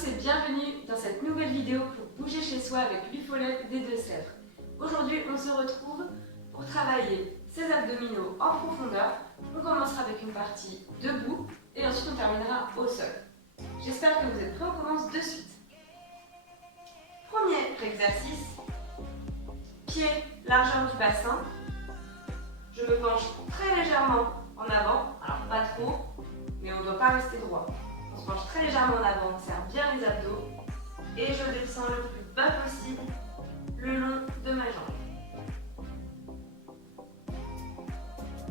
tous et bienvenue dans cette nouvelle vidéo pour bouger chez soi avec l'UFOLEP des Deux-Sèvres. Aujourd'hui, on se retrouve pour travailler ses abdominaux en profondeur. On commencera avec une partie debout et ensuite on terminera au sol. J'espère que vous êtes prêts, on commence de suite. Premier exercice, pied, largeur du bassin. Je me penche très légèrement en avant, alors pas trop, mais on ne doit pas rester droit. On se penche très légèrement en avant, on serre bien les abdos et je descends le plus bas possible le long de ma jambe.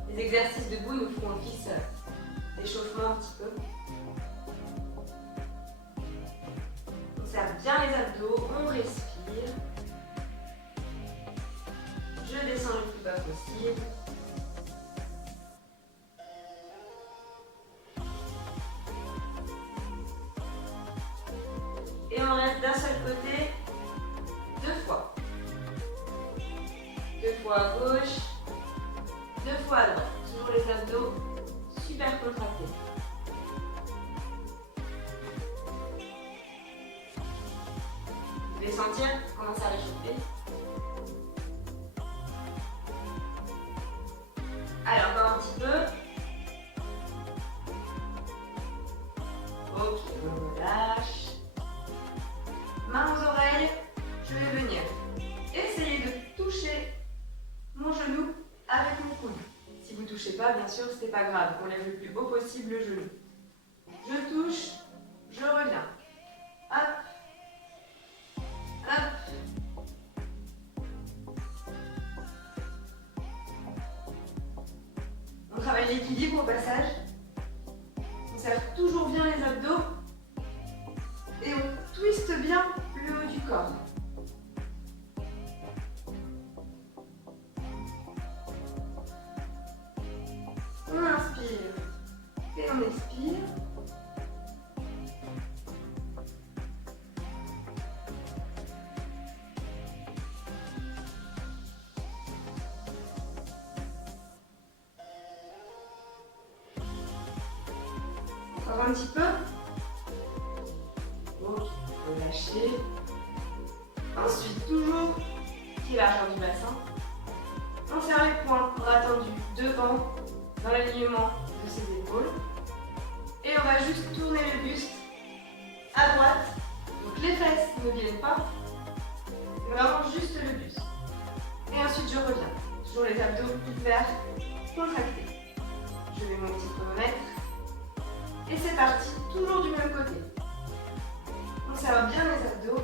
Les exercices debout nous feront office d'échauffement un petit peu. On serre bien les abdos, on respire. Je descends le plus bas possible. Et on reste d'un seul côté 2 fois. 2 fois à gauche, 2 fois à droite. Toujours les abdos super contractés. Vous pouvez sentir comment ça réchauffer. Allez, encore un petit peu. Ok, on relâche. Mains aux oreilles, je vais venir essayer de toucher mon genou avec mon coude. Si vous ne touchez pas, bien sûr, ce n'est pas grave. On lève le plus haut possible le genou. Je touche, je reviens. Hop, hop. On travaille l'équilibre au passage. On serre toujours bien les abdos. Et on twiste bien le haut du corps. On inspire et on expire. Encore un petit peu. Relâcher. Ensuite, toujours pied largeur du bassin. On serre les poings bras tendus devant, dans l'alignement de ses épaules. Et on va juste tourner le buste à droite. Donc les fesses ne viennent pas. Vraiment juste le buste. Et ensuite, je reviens. Toujours les abdos hyper contractés. Je mets mon petit chronomètre. Et c'est parti, toujours du même côté. On serre bien les abdos.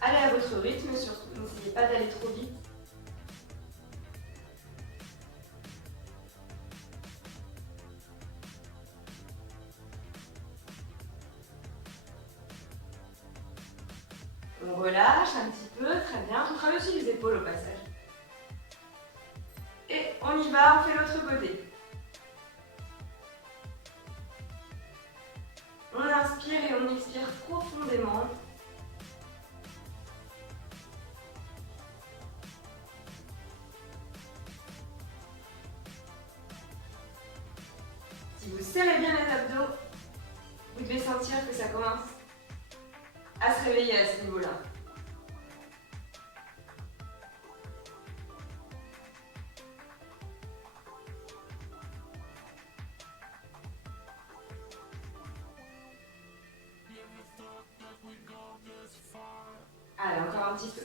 Allez à votre rythme, surtout n'essayez pas d'aller trop vite. On relâche un petit peu, très bien. On travaille aussi les épaules au passage. Et on y va, on fait l'autre côté. On inspire et on expire profondément. Si vous serrez bien les abdos, vous devez sentir que ça commence à se réveiller à ce niveau-là. Allez, encore un petit peu.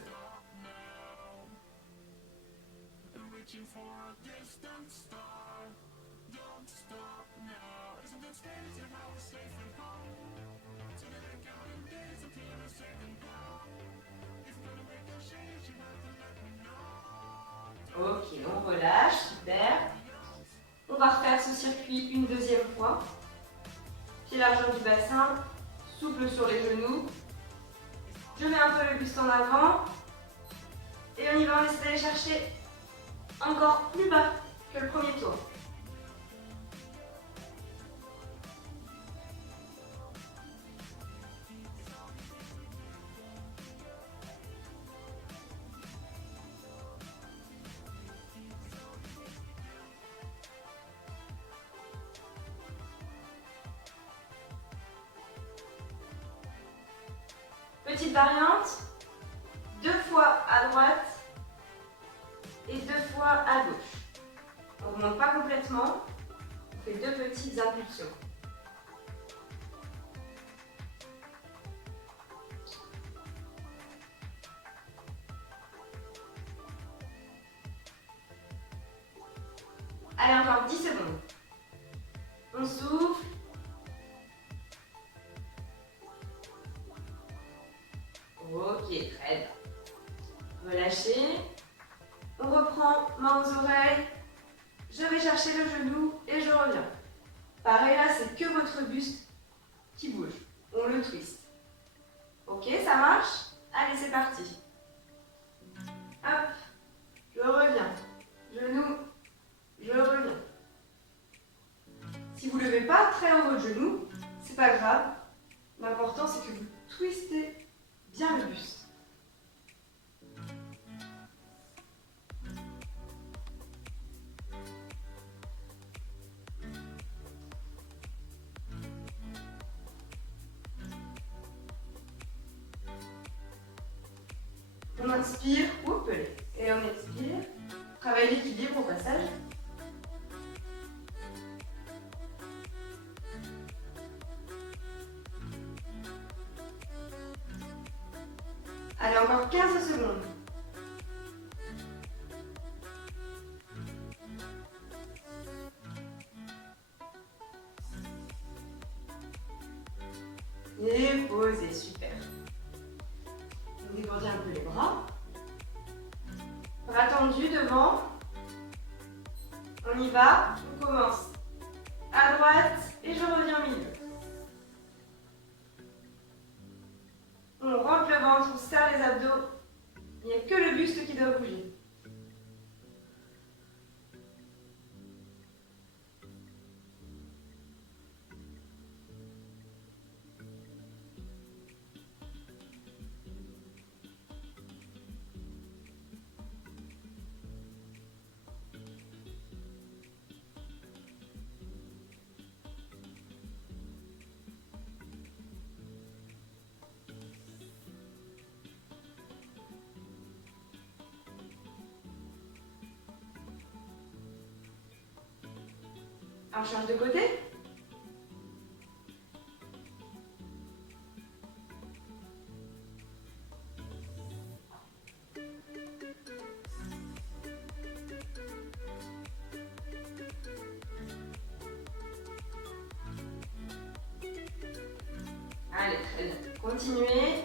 Ok, on relâche, super. On va refaire ce circuit une deuxième fois. Pied largeur du bassin, souple sur les genoux, Je mets un peu le buste en avant. Et on y va, on essaie d'aller chercher encore plus bas que le premier tour. Petite variante, 2 fois à droite et 2 fois à gauche. On ne remonte pas complètement, on fait 2 petites impulsions. Allez, encore 10 secondes. On souffle. Ok, très bien. Relâchez. On reprend, main aux oreilles. Je vais chercher le genou et je reviens. Pareil, là, c'est que votre buste qui bouge. On le twist. Ok, ça marche? Allez, c'est parti. Hop, je reviens. Genou, je reviens. Si vous ne levez pas très haut votre genou, c'est pas grave. L'important, c'est que vous twistez bien le buste. On inspire, oups, et on expire. Travaille l'équilibre au passage. Allez, encore 15 secondes. Et posez, super. On dégourdit un peu les bras. Bras tendus devant. On y va. On commence à droite et je reviens au milieu. On rentre le ventre, on serre les abdos. Il n'y a que le buste qui doit bouger. On change de côté. Allez, très bien. Continuez.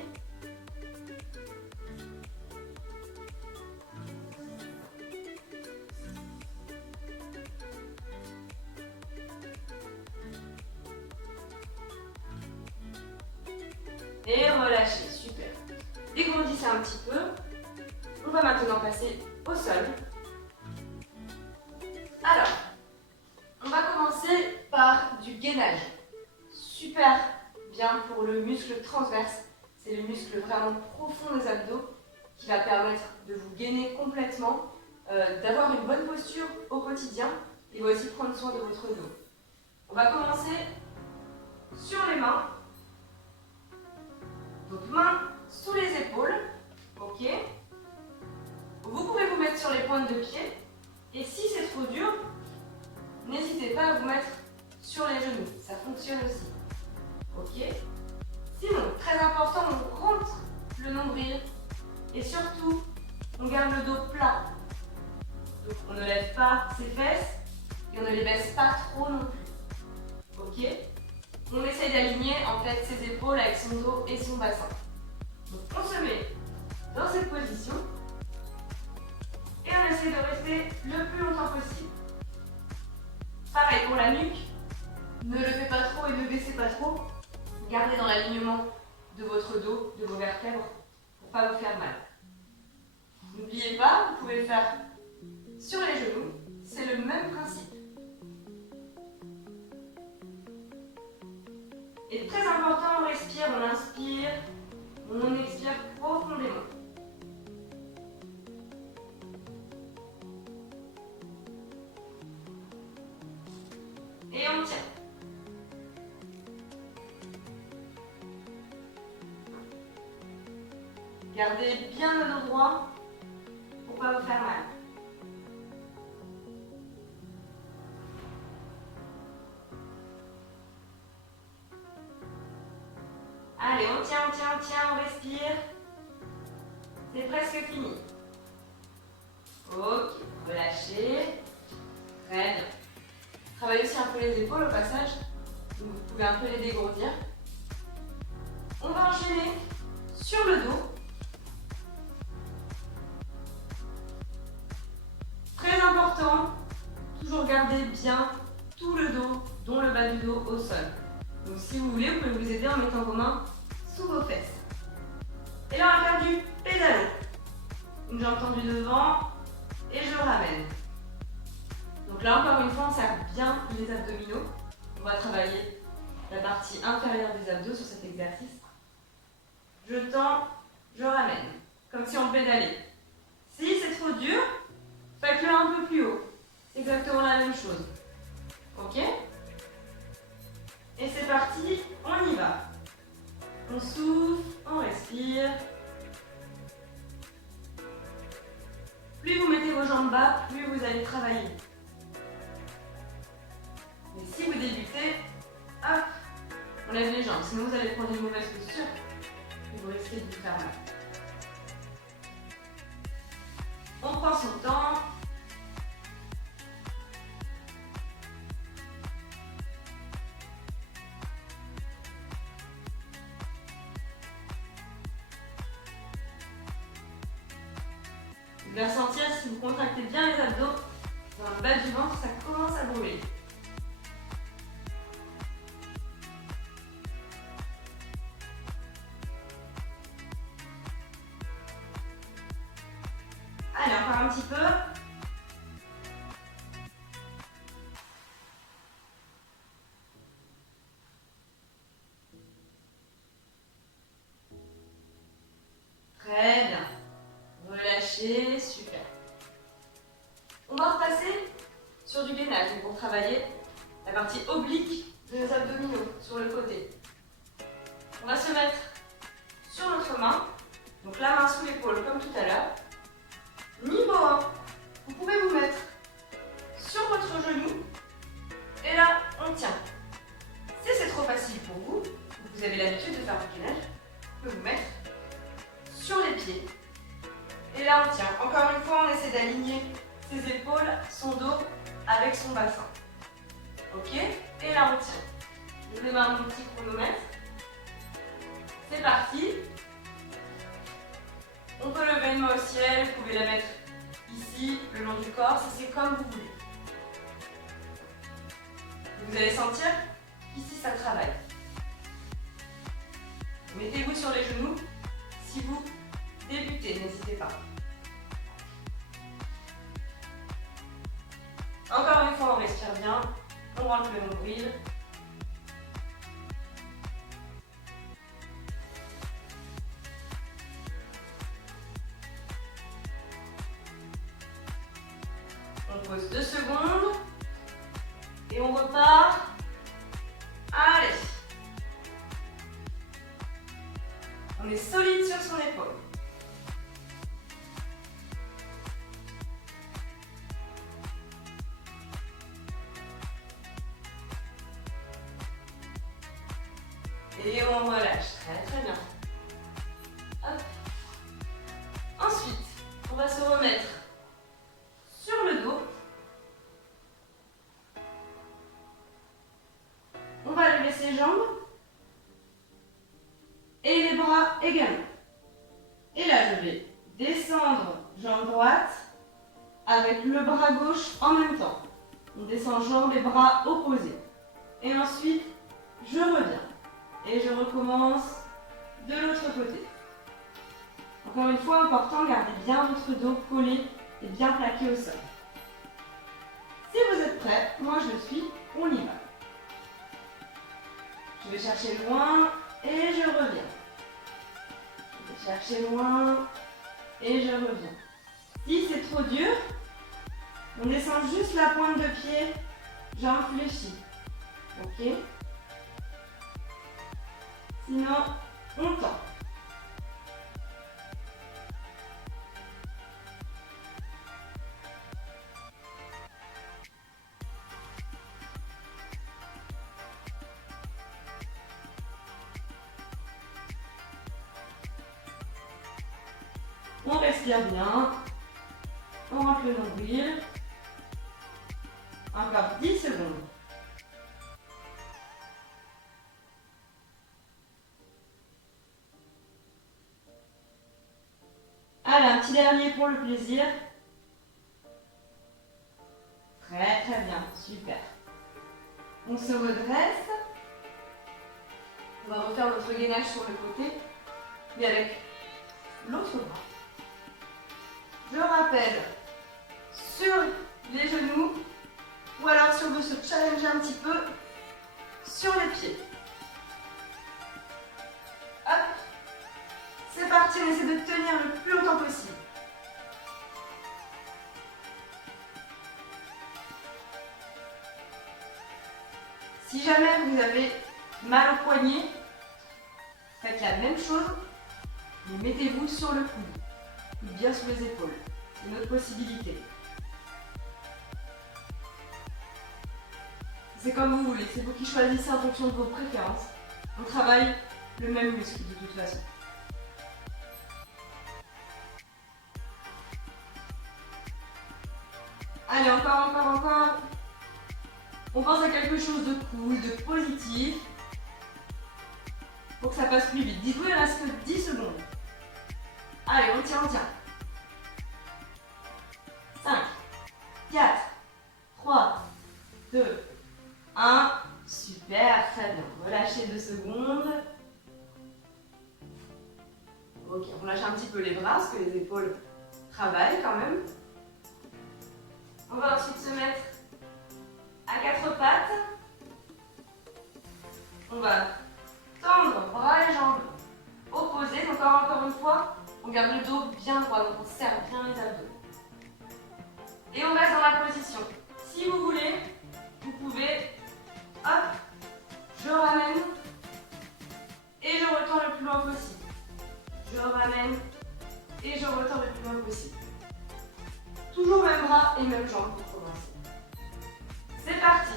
Et relâchez, super. Dégourdissez un petit peu. On va maintenant passer au sol. Alors, on va commencer par du gainage. Super bien pour le muscle transverse. C'est le muscle vraiment profond des abdos qui va permettre de vous gainer complètement, d'avoir une bonne posture au quotidien et va aussi prendre soin de votre dos. On va commencer sur les mains. Donc mains sous les épaules, ok. Vous pouvez vous mettre sur les pointes de pied et si c'est trop dur, n'hésitez pas à vous mettre sur les genoux, ça fonctionne aussi, ok. Sinon, très important, on rentre le nombril et surtout, on garde le dos plat. Donc on ne lève pas ses fesses et on ne les baisse pas trop non plus, ok. On essaye d'aligner en fait ses épaules avec son dos et son bassin. Donc on se met dans cette position et on essaie de rester le plus longtemps possible. Pareil pour la nuque, ne levez pas trop et ne baissez pas trop. Gardez dans l'alignement de votre dos, de vos vertèbres, pour ne pas vous faire mal. N'oubliez pas, vous pouvez le faire sur les genoux, c'est le même principe. Et très important, on respire, on inspire, on expire profondément. Et on tient. Gardez bien le dos droit pour ne pas vous faire mal. Allez, on tient, on respire. C'est presque fini. Ok, relâchez. Très bien. Travaillez aussi un peu les épaules au passage. Donc vous pouvez un peu les dégourdir. On va enchaîner sur le dos. Très important, toujours garder bien tout le dos, dont le bas du dos au sol. Donc si vous voulez, vous pouvez vous aider en mettant vos mains sous vos fesses. Et là, on va faire du pédalo. Donc j'entends tendu devant et je ramène. Donc là, encore une fois, on serre bien les abdominaux. On va travailler la partie inférieure des abdos sur cet exercice. Je tends, je ramène, comme si on pédalait. Si c'est trop dur, faites-le un peu plus haut. C'est exactement la même chose. Ok? Et c'est parti, on y va. On souffle, on respire. Plus vous mettez vos jambes bas, plus vous allez travailler. Et si vous débutez, hop, on lève les jambes. Sinon vous allez prendre une mauvaise posture et vous risquez de vous faire mal. On prend son temps. Vous allez sentir, si vous contractez bien les abdos, dans le bas du ventre, ça commence à brûler. Allez, encore un petit peu. Très bien. Relâchez, super. On va repasser sur du gainage pour travailler la partie oblique de nos abdominaux sur le côté. On va se mettre sur notre main, donc la main sous l'épaule comme tout à l'heure. Niveau 1, vous pouvez vous mettre sur votre genou et là on tient. Si c'est trop facile pour vous, vous avez l'habitude de faire du gainage, vous pouvez vous mettre sur les pieds. Et là on tient. Encore une fois, on essaie d'aligner ses épaules, son dos avec son bassin. Ok? Et là on tient. Je démarre mon petit chronomètre. C'est parti. On peut lever une main au ciel, vous pouvez la mettre ici, le long du corps, ça c'est comme vous voulez. Vous allez sentir qu'ici ça travaille. Mettez-vous sur les genoux si vous débutez, n'hésitez pas. Encore une fois, on respire bien, on rentre le nombril. On pose 2 secondes et on repart. Allez. On est solide sur son épaule. Et on relâche. Très très bien. Hop. Ensuite, on va se remettre sur le dos. On va lever ses jambes. Et les bras également. Et là, je vais descendre jambe droite avec le bras gauche en même temps. On descend jambes et bras opposés. Et ensuite, je reviens. Et je recommence de l'autre côté. Encore une fois, important, gardez bien votre dos collé et bien plaqué au sol. Si vous êtes prêts, moi je le suis, on y va. Je vais chercher loin et je reviens. Je vais chercher loin et je reviens. Si c'est trop dur, on descend juste la pointe de pied, jambes fléchies. Ok? Sinon, on tend. On respire bien. On rentre le nombril. Encore 10 secondes. Allez, un petit dernier pour le plaisir. Très très bien, super. On se redresse. On va refaire notre gainage sur le côté, mais avec l'autre bras. Je rappelle, sur les genoux, ou alors si on veut se challenger un petit peu, sur les pieds. Hop. C'est parti, on essaie de tenir le plus longtemps possible. Si jamais vous avez mal au poignet, faites la même chose, mais mettez-vous sur le coude, ou bien sur les épaules. C'est une autre possibilité. C'est comme vous voulez, c'est vous qui choisissez en fonction de vos préférences. On travaille le même muscle de toute façon. Allez, encore. On pense à quelque chose de cool, de positif, pour que ça passe plus vite. Dites-vous, il reste que 10 secondes. Allez, on tient. 5, 4, 3, 2, 1. Super, très bien. Relâchez 2 secondes. Ok, on lâche un petit peu les bras, parce que les épaules travaillent quand même. On va ensuite se mettre à 4 pattes. On va tendre bras et jambes opposés. Donc encore une fois, on garde le dos bien droit, donc on serre bien les abdos. Et on reste dans la position. Si vous voulez, vous pouvez, hop, je ramène et je retourne le plus loin possible. Je ramène et je retourne le plus loin possible. Toujours même bras et même jambes pour commencer. C'est parti.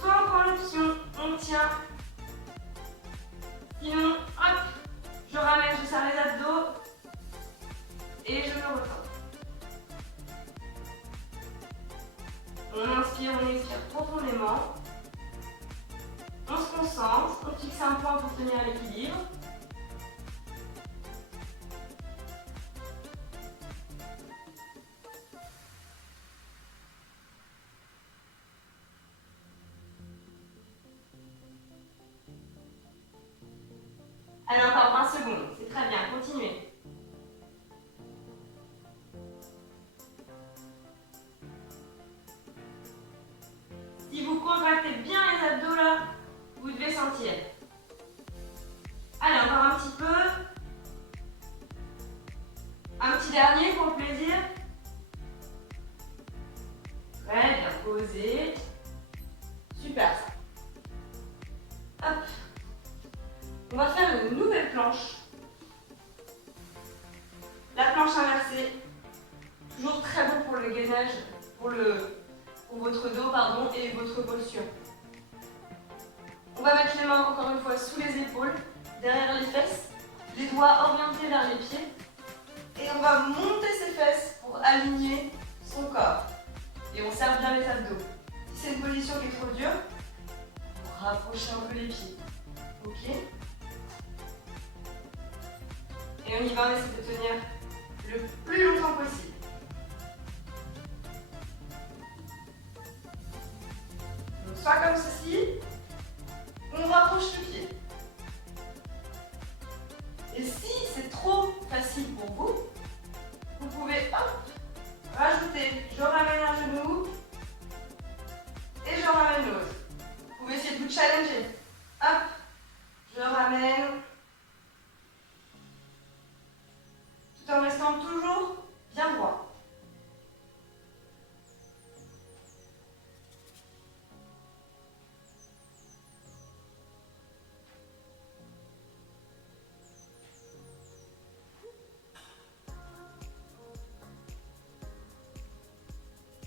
Soit on prend l'option, on tient. Sinon, hop, je ramène, je serre les abdos et je me retourne. On inspire, on expire profondément. On se concentre, on fixe un point pour tenir l'équilibre. Allez, encore 20 secondes, c'est très bien, continuez. Si vous contractez bien les abdos là, vous devez sentir. Allez, encore un petit peu. Un petit dernier pour le plaisir. Très bien, posé. Super ça. Hop. On va faire une nouvelle planche. La planche inversée. Toujours très bon pour le gainage, pour votre dos pardon, et votre posture. On va mettre les mains encore une fois sous les épaules, derrière les fesses, les doigts orientés vers les pieds. Et on va monter ses fesses pour aligner son corps. Et on serre bien les abdos. Si c'est une position qui est trop dure, on rapproche un peu les pieds. Ok? Et on y va, on essaie de tenir le plus longtemps possible. Donc soit comme ceci, on rapproche le pied. Et si c'est trop sont toujours bien droits.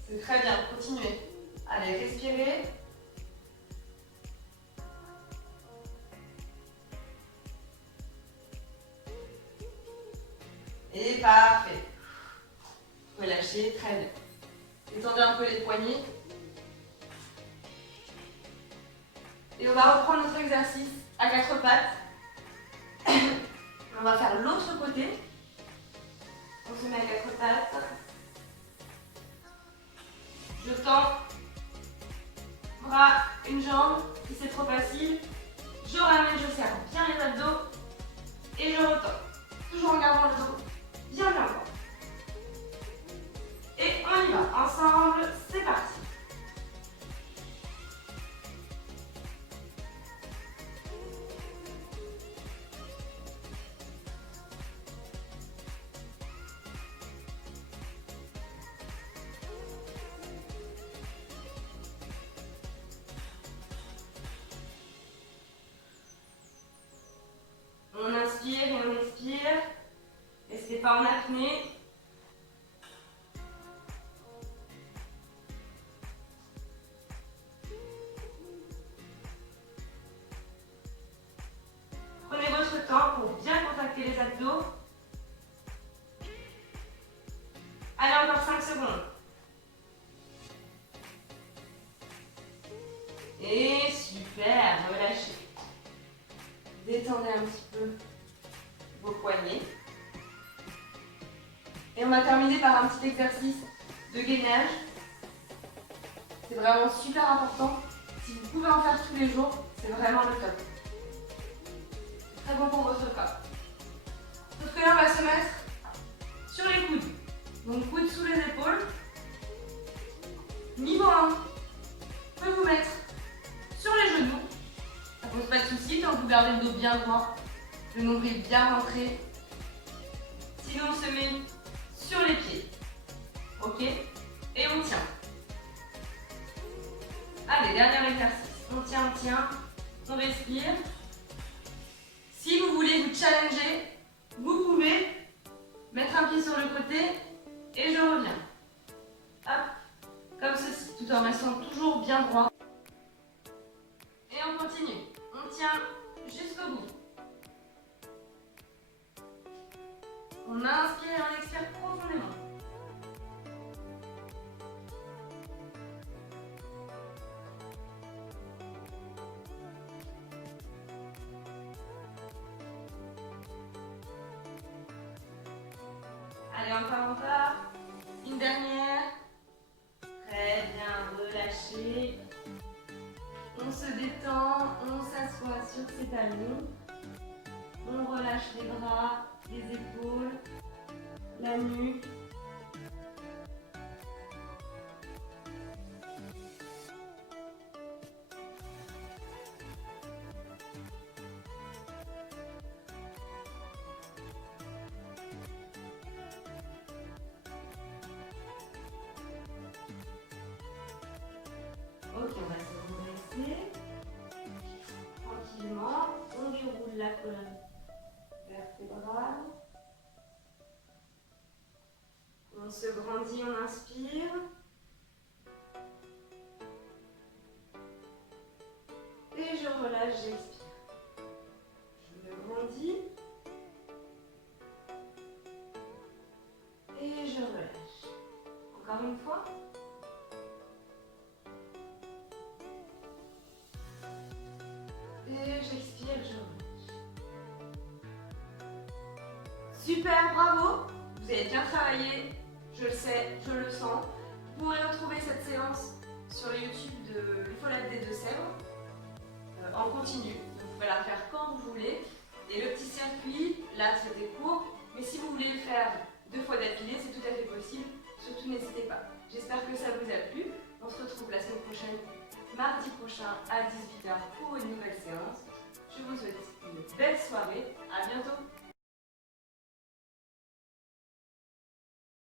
C'est très bien, continuez. Allez, respirez. Et parfait. Relâchez, très bien. Étendez un peu les poignets. Et on va reprendre notre exercice à quatre pattes. On va faire l'autre côté. On se met à quatre pattes. Je tends. Bras, une jambe. Si c'est trop facile, je ramène, je serre bien les abdos. Et je retends. Toujours en gardant le dos bien droit. Et on y va. Ensemble, c'est parti. On inspire et on expire. Restez pas en apnée. Prenez votre temps pour bien contracter les abdos. Allez, encore 5 secondes. Et super, relâchez. Détendez un petit peu vos poignets. Et on va terminer par un petit exercice de gainage. C'est vraiment super important. Si vous pouvez en faire tous les jours, c'est vraiment le top. C'est très bon pour votre corps. Sauf que là, on va se mettre sur les coudes. Donc coudes sous les épaules. Niveau 1, vous pouvez vous mettre sur les genoux. Ça pose pas de soucis tant que vous gardez le dos bien droit, le nombril bien rentré. Sinon, on se met sur les pieds. Ok? Et on tient. Allez, dernier exercice. On tient, on respire. Si vous voulez vous challenger, vous pouvez mettre un pied sur le côté et je reviens. Hop, comme ceci, tout en restant toujours bien droit. Et on continue. On tient jusqu'au bout. On inspire et on expire profondément. Allez, encore. Une dernière. Très bien, relâchez. On se détend, on s'assoit sur ses talons. On relâche les bras, les épaules, la nuque. Ok, on va se redresser. Tranquillement, on déroule la colonne vertébrale. On se grandit, on inspire. Et je relâche, j'expire. Je me grandis. Et je relâche. Encore une fois. Et j'expire, je relâche. Super, bravo! Vous avez bien travaillé, je le sais, je le sens. Vous pourrez retrouver cette séance sur le YouTube de l'Uffolab des Deux-Sèvres en continu. Vous pouvez la faire quand vous voulez. Et le petit circuit, là c'était court, mais si vous voulez le faire 2 fois d'affilée, c'est tout à fait possible. Surtout n'hésitez pas. J'espère que ça vous a plu. On se retrouve la semaine prochaine, mardi prochain à 18 h pour une nouvelle séance. Je vous souhaite une belle soirée. À bientôt.